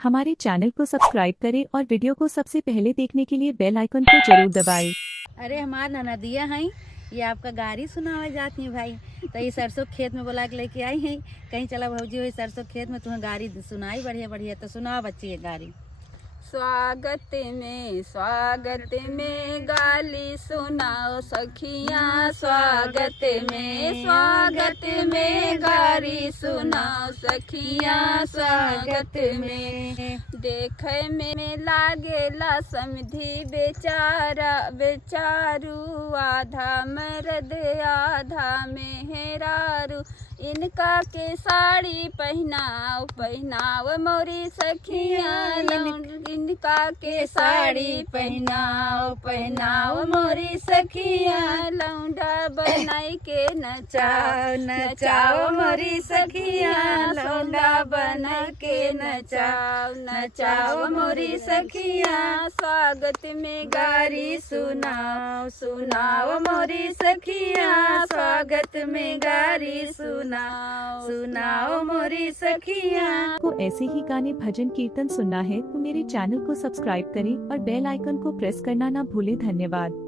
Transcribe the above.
हमारे चैनल को सब्सक्राइब करें और वीडियो को सबसे पहले देखने के लिए बेल आइकन को जरूर दबाएं। अरे हमार ननदिया हैं, ये आपका गाड़ी सुनावे जाती है भाई। तो ये सरसों खेत में बोला के लेके आई हैं। कहीं चला भौजी हुई सरसों खेत में तुम्हें गाड़ी सुनाई बढ़िया बढ़िया। तो सुनाओ बच्ची ये गाड़ी। स्वागत में गाली सुनाओ सखियाँ, स्वागत में गाली सुनाओ सखियाँ, स्वागत में। देखे में लागेला समधी बेचारू, आधा मर्द आधा मेहरारू। इनका के साड़ी पहनाओ मोरी सखियाँ, इनका के साड़ी पहनाओ मोरी सखियाँ। लौंडा बनाई के नचाओ मोरी सखियाँ, लौंडा बना के नचाओ मोरी सखियाँ। स्वागत में गारी सुनाओ मोरी सखियाँ, स्वागत में गारी सुनाओ मोरी सखियाँ। को ऐसे ही गाने भजन कीर्तन सुनना है तो मेरे चैनल को सब्सक्राइब करें और बेल आइकन को प्रेस करना ना भूलें। धन्यवाद।